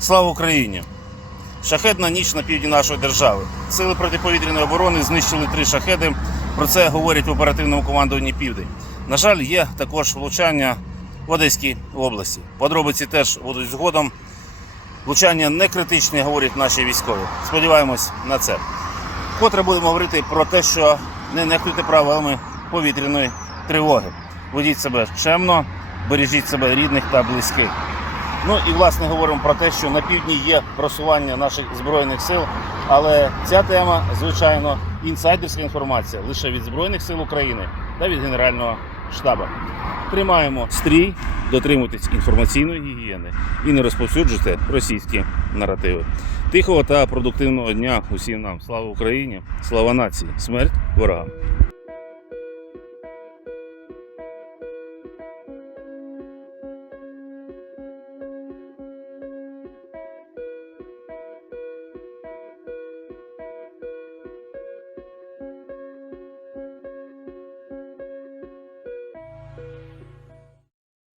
Слава Україні! Шахедна ніч на півдні нашої держави. Сили протиповітряної оборони знищили три шахеди. Про це говорять в оперативному командуванні Південь. На жаль, є також влучання в Одеській області. Подробиці теж будуть згодом. Влучання не критичні, говорять наші військові. Сподіваємось на це. Вкотре будемо говорити про те, що не нехтуйте правилами повітряної тривоги. Ведіть себе чемно, бережіть себе рідних та близьких. Ну і власне говоримо про те, що на півдні є просування наших збройних сил, але ця тема, звичайно, інсайдерська інформація лише від Збройних сил України та від Генерального штабу. Тримаємо стрій, дотримуйтесь інформаційної гігієни і не розповсюджуйте російські наративи. Тихого та продуктивного дня усім нам. Слава Україні! Слава нації! Смерть ворогам!